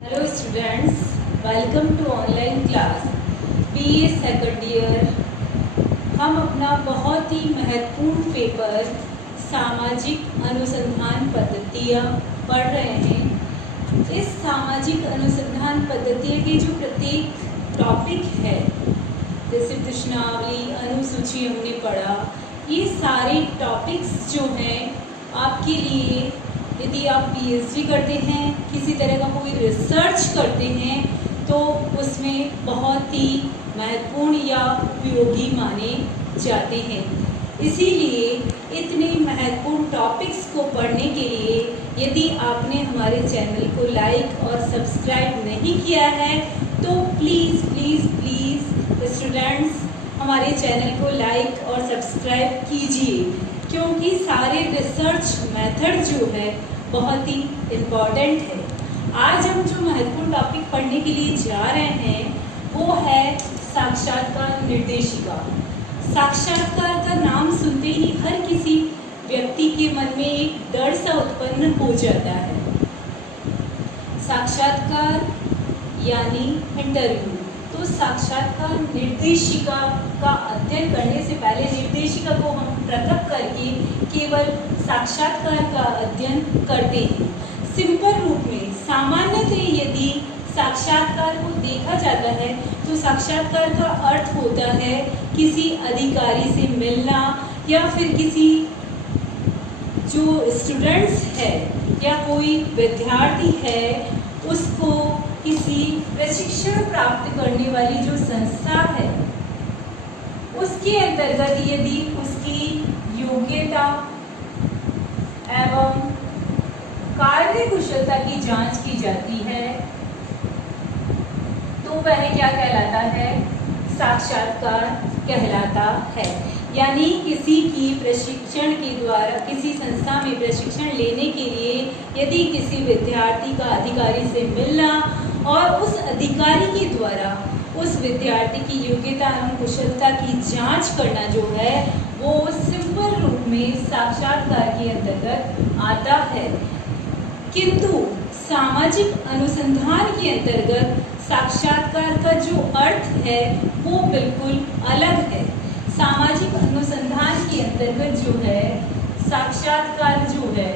Hello students, welcome to online class BA second year. हम अपना बहुत ही महत्वपूर्ण पेपर सामाजिक अनुसंधान पद्धतियाँ पढ़ रहे हैं। इस सामाजिक अनुसंधान पद्धतियों के जो प्रत्येक टॉपिक है, जैसे प्रश्नावली, अनुसूची हमने पढ़ा, ये सारे टॉपिक्स जो हैं आपके लिए, यदि आप पीएचडी करते हैं, किसी तरह का कोई रिसर्च करते हैं, तो उसमें बहुत ही महत्वपूर्ण या उपयोगी माने जाते हैं। इसीलिए इतने महत्वपूर्ण टॉपिक्स को पढ़ने के लिए यदि आपने हमारे चैनल को लाइक और सब्सक्राइब नहीं किया है तो प्लीज़ प्लीज़ प्लीज़ स्टूडेंट्स हमारे चैनल को लाइक और सब्सक्राइब कीजिए, क्योंकि सारे रिसर्च मेथड जो है बहुत ही इम्पॉर्टेंट है। आज हम जो महत्वपूर्ण टॉपिक पढ़ने के लिए जा रहे हैं वो है साक्षात्कार निर्देशिका। साक्षात्कार का नाम सुनते ही हर किसी व्यक्ति के मन में एक डर सा उत्पन्न हो जाता है। साक्षात्कार यानी इंटरव्यू। तो साक्षात्कार निर्देशिका का अध्ययन करने से पहले निर्देशिका को हम पृथक करके केवल साक्षात्कार का अध्ययन करते हैं। सिंपल रूप में सामान्यतः यदि साक्षात्कार को देखा जाता है तो साक्षात्कार का अर्थ होता है किसी अधिकारी से मिलना, या फिर किसी जो स्टूडेंट्स है या कोई विद्यार्थी है उसको किसी प्रशिक्षण प्राप्त करने वाली जो संस्था है उसके अंतर्गत यदि उसकी योग्यता एवं कार्य कुशलता की जांच की जाती है तो वह क्या कहलाता है? साक्षात्कार कहलाता है। यानी किसी की प्रशिक्षण के द्वारा किसी संस्था में प्रशिक्षण लेने के लिए यदि किसी विद्यार्थी का अधिकारी से मिलना और उस अधिकारी के द्वारा उस विद्यार्थी की योग्यता एवं कुशलता की जांच करना जो है वो सिंपल रूप में साक्षात्कार के अंतर्गत आता है। किंतु सामाजिक अनुसंधान के अंतर्गत साक्षात्कार का जो अर्थ है वो बिल्कुल अलग है। सामाजिक अनुसंधान के अंतर्गत जो है साक्षात्कार जो है,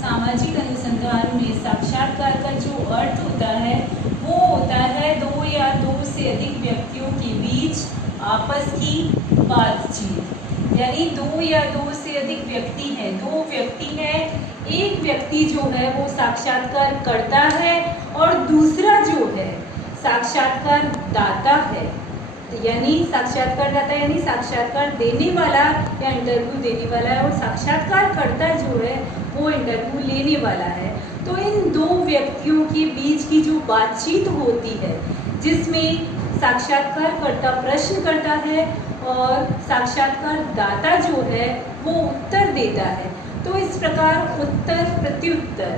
सामाजिक अनुसंधान में साक्षात्कार का जो अर्थ होता है वो होता है दो या दो से अधिक व्यक्तियों के बीच आपस की बातचीत। यानी दो या दो से अधिक व्यक्ति हैं, दो व्यक्ति हैं, एक व्यक्ति जो है वो साक्षात्कार करता है और दूसरा जो है साक्षात्कार दाता है। यानी साक्षात्कार दाता यानी साक्षात्कार देने वाला या इंटरव्यू देने वाला है, और साक्षात्कार कर्ता जो है वो इंटरव्यू लेने वाला है। तो इन दो व्यक्तियों के बीच की जो बातचीत होती है जिसमें साक्षात्कारकर्ता प्रश्न करता है और साक्षात्कार दाता जो है वो उत्तर देता है। तो इस प्रकार उत्तर प्रत्युत्तर,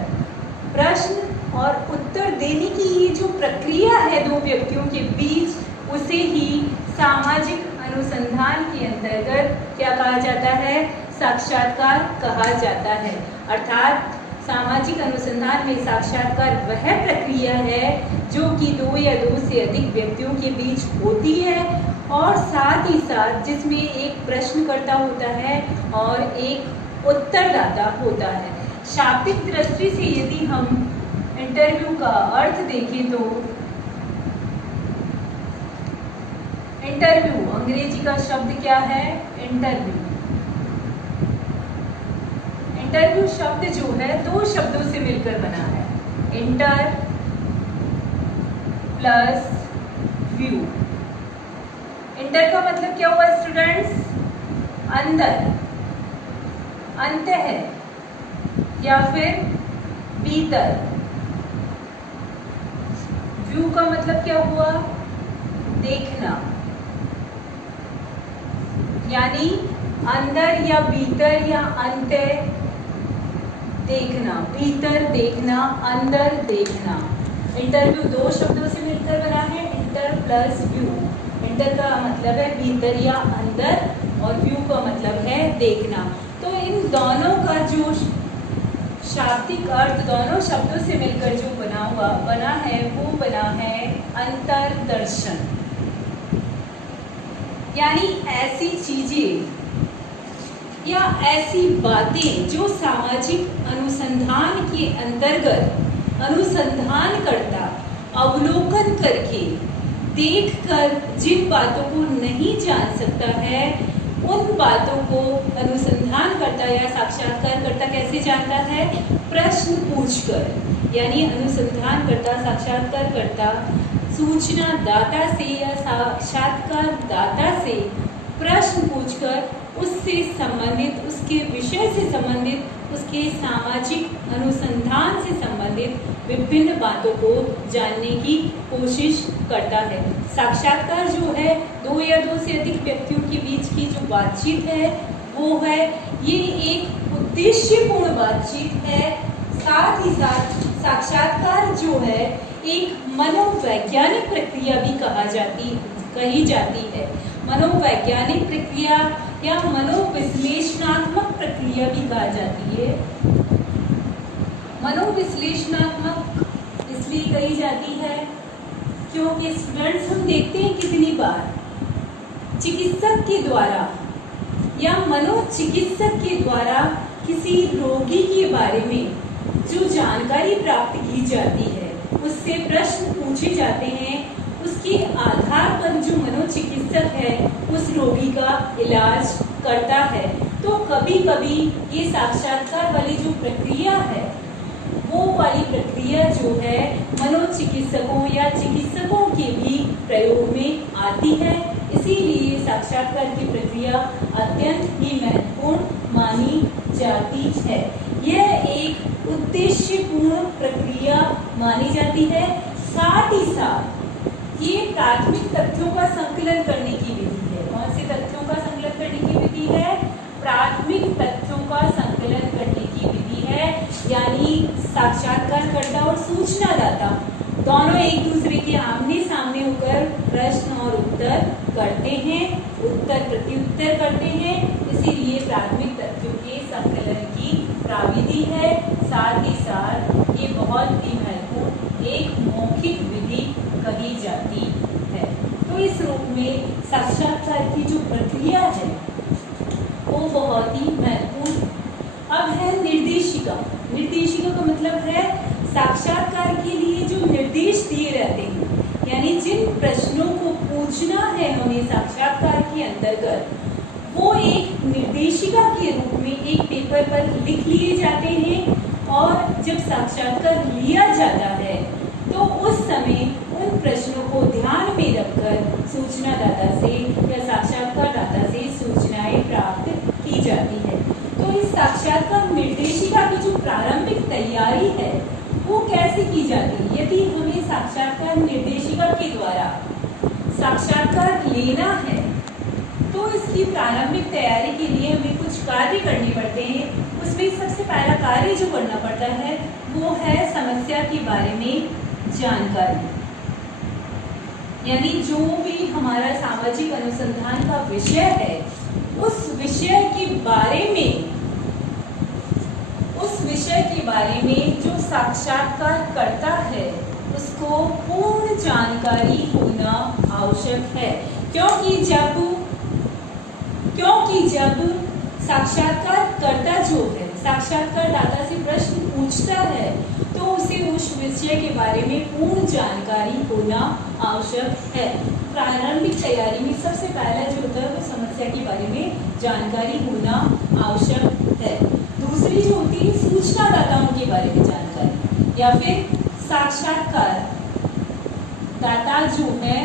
प्रश्न और उत्तर देने की ये जो प्रक्रिया है दो व्यक्तियों के बीच, उसे ही सामाजिक अनुसंधान के अंतर्गत क्या कहा जाता है? साक्षात्कार कहा जाता है। अर्थात सामाजिक अनुसंधान में साक्षात्कार वह प्रक्रिया है जो कि दो या दो से अधिक व्यक्तियों के बीच होती है, और साथ ही साथ जिसमें एक प्रश्नकर्ता होता है और एक उत्तरदाता होता है। शाब्दिक दृष्टि से यदि हम इंटरव्यू का अर्थ देखें तो इंटरव्यू अंग्रेजी का शब्द क्या है? इंटरव्यू। इंटरव्यू शब्द जो है दो शब्दों से मिलकर बना है, इंटर प्लस व्यू। इंटर का मतलब क्या हुआ स्टूडेंट्स? अंदर, अंत है या फिर भीतर। व्यू का मतलब क्या हुआ? देखना, यानी अंदर या भीतर या अंत देखना, भीतर देखना, अंदर देखना। इंटरव्यू दो शब्दों से मिलकर बना है, इंटर प्लस व्यू। इंटर का मतलब है भीतर या अंदर और व्यू का मतलब है देखना। तो इन दोनों का जो शाब्दिक अर्थ दोनों शब्दों से मिलकर जो बना है वो बना है अंतर्दर्शन। यानी ऐसी चीजें या ऐसी बातें जो सामाजिक अनुसंधान के अंतर्गत अनुसंधानकर्ता अवलोकन करके देखकर जिन बातों को नहीं जान सकता है, उन बातों को अनुसंधानकर्ता या साक्षात्कारकर्ता कैसे जानता है? प्रश्न पूछकर। यानी अनुसंधानकर्ता साक्षात्कारकर्ता सूचना दाता से या साक्षात्कारदाता से प्रश्न पूछकर उससे संबंधित, उसके विषय से संबंधित, उसके सामाजिक अनुसंधान से संबंधित विभिन्न बातों को जानने की कोशिश करता है। साक्षात्कार जो है दो या दो से अधिक व्यक्तियों के बीच की जो बातचीत है वो है, ये एक उद्देश्यपूर्ण बातचीत है। साथ ही साथ साक्षात्कार जो है एक मनोवैज्ञानिक प्रक्रिया भी कही जाती है। मनोवैज्ञानिक प्रक्रिया या मनोविश्लेषणात्मक प्रक्रिया भी कहा जाती है। मनोविश्लेषणात्मक इसलिए कही जाती है क्योंकि स्टूडेंट्स हम देखते हैं कितनी बार चिकित्सक के द्वारा या मनोचिकित्सक के द्वारा किसी रोगी के बारे में जो जानकारी प्राप्त की जाती है, उससे प्रश्न पूछे जाते हैं, उसके आधार पर जो मनोचिकित्सक है उस रोगी का इलाज करता है। तो कभी कभी ये साक्षात्कार वाली जो प्रक्रिया है वो वाली प्रक्रिया जो है मनोचिकित्सकों या चिकित्सकों के भी प्रयोग में आती है। इसीलिए साक्षात्कार की प्रक्रिया अत्यंत ही महत्वपूर्ण मानी जाती है। यह एक उद्देश्यपूर्ण प्रक्रिया मानी जाती है। साथ ही साथ ये प्राथमिक तथ्यों का संकलन करने की विधि है। कौन से तथ्यों का संकलन करने की विधि है? प्राथमिक तथ्यों का संकलन करने की विधि है। यानी साक्षात्कारकर्ता और सूचनादाता दोनों एक दूसरे के आमने सामने होकर प्रश्न और उत्तर करते हैं, उत्तर प्रत्युत्तर करते हैं। इसीलिए प्राथमिक तथ्यों के संकलन की प्रविधि है। साथ ही साथ ये बहुत ही महत्वपूर्ण एक मौखिक विधि कही जाती है। तो इस रूप में साक्षात्कार की जो प्रक्रिया है वो बहुत ही महत्वपूर्ण। अब है निर्देशिका। निर्देशिका का मतलब है साक्षात्कार के लिए जो निर्देश दिए रहते हैं, यानी जिन प्रश्नों को पूछना है उन्हें साक्षात्कार के अंतर्गत, वो एक निर्देशिका के रूप में एक पेपर पर लिख लिए जाते हैं। और जब साक्षात्कार लिया जाता है तो उस समय उन प्रश्नों को ध्यान में रखकर सूचनादाता से या साक्षात्कारदाता से सूचनाएं प्राप्त की जाती है। तो इस साक्षात्कार निर्देशिका की जो प्रारंभिक तैयारी है वो कैसे की जाती है? यदि हमें साक्षात्कार निर्देशिका के द्वारा साक्षात्कार लेना है तो इसकी प्रारंभिक तैयारी के लिए हमें कुछ कार्य करने पड़ते हैं। उसमें सबसे पहला कार्य जो करना पड़ता है वो है समस्या के बारे में जानकारी। यानी जो भी हमारा सामाजिक अनुसंधान का विषय है उस विषय के बारे में जो साक्षात्कार करता है उसको पूर्ण जानकारी होना आवश्यक है। क्योंकि जब साक्षात्कारकर्ता जो है साक्षात्कारदाता से प्रश्न पूछता है तो उसे उस विषय के बारे में पूर्ण जानकारी होना आवश्यक है। प्रारंभिक तैयारी में सबसे पहला जो होता है वो समस्या के बारे में जानकारी होना आवश्यक है। दूसरी जो होती है सूचनादाताओं के बारे में जानकारी, या फिर साक्षात्कार दाता जो है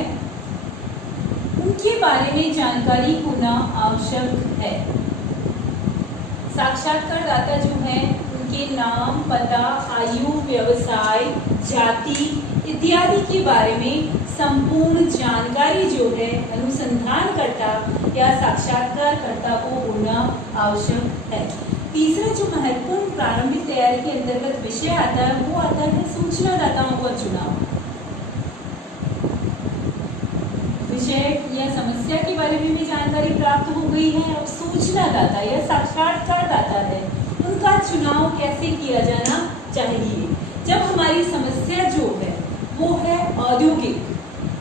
उनके बारे में जानकारी होना आवश्यक है। साक्षात्कारदाता जो है उनके नाम, पता, आयु, व्यवसाय, जाति इत्यादि के बारे में संपूर्ण जानकारी जो है अनुसंधानकर्ता या साक्षात्कारकर्ता को होना आवश्यक है। तीसरा जो महत्वपूर्ण प्रारंभिक तैयारी के अंतर्गत विषय आता है वो आता है सूचनादाताओं का चुनाव। विषय या समस्या के बारे में भी जानकारी प्राप्त हो गई है। अब सूचनादाता या साक्षात्कारदाता है उनका चुनाव चुनाव कैसे किया जाना चाहिए। जब हमारी समस्या जो है वो है औद्योगिक,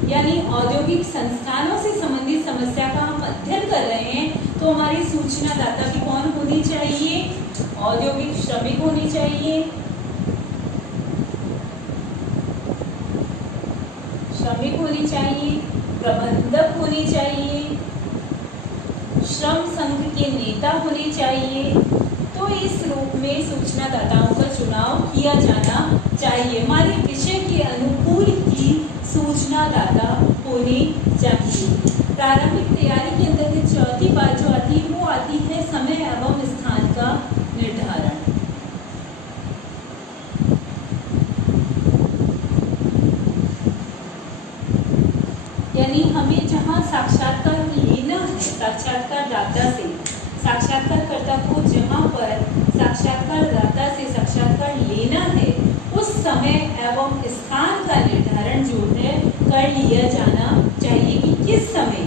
यानी औद्योगिक संस्थानों से संबंधित समस्या का हम अध्ययन कर रहे हैं, तो हमारी सूचना दाता की कौन होनी चाहिए? औद्योगिक श्रमिक होनी चाहिए, श्रमिक होनी चाहिए, प्रबंधक होनी चाहिए, श्रम संघ के नेता होने चाहिए। तो इस रूप में सूचना दाताओं का चुनाव किया जाना चाहिए। हमारे विषय के अनुकूल ही सूचना दाता होने चाहिए। प्रारंभिक तैयारी के अंतर्गत चौथी बात जो आती है वो आती है समय एवं स्थान का निर्धारण। यानी हमें जहाँ साक्षात्कार लेना है साक्षात्कारदाता से, साक्षात्कारकर्ता को जहाँ पर साक्षात्कारदाता से साक्षात्कार लेना है उस समय एवं स्थान का निर्धारण जो है कर लिया जाना चाहिए कि किस समय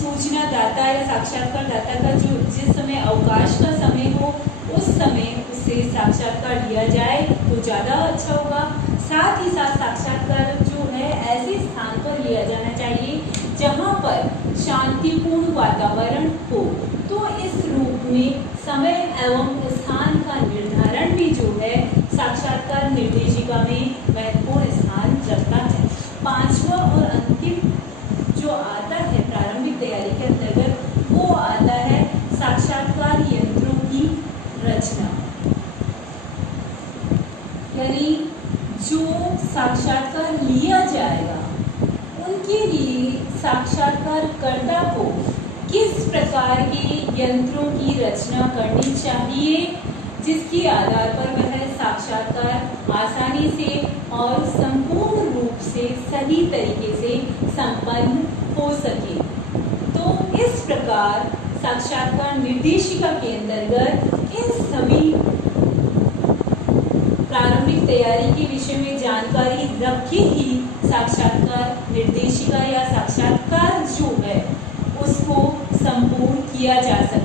सूचना दाता या साक्षात्कारदाता का जो जिस समय अवकाश का समय हो उस समय उसे साक्षात्कार लिया जाए तो ज़्यादा अच्छा होगा। साथ ही साथ साक्षात्कार जो है ऐसे स्थान पर लिया जाना चाहिए जहाँ पर शांतिपूर्ण वातावरण हो। तो इस रूप में समय एवं स्थान का निर्धारण भी जो है साक्षात्कार निर्देशिका में महत्वपूर्ण स्थान रखता है। पांचवा और अंतिम जो आता है प्रारंभिक तैयारी के अंतर्गत वो आता है साक्षात्कार यंत्रों की रचना। यानी जो साक्षात्कार लिया जाएगा उनके लिए साक्षात्कारकर्ता को किस प्रकार के यंत्रों की रचना करनी चाहिए जिसके आधार पर वह साक्षात्कार आसानी से और संपूर्ण रूप से सही तरीके से संपन्न हो सके। तो इस प्रकार साक्षात्कार निर्देशिका के अंतर्गत इन सभी प्रारंभिक तैयारी के विषय में जानकारी रखे ही साक्षात्कार निर्देशिका या साक्षात्कार जो है उसको संपूर्ण किया जा सकता है।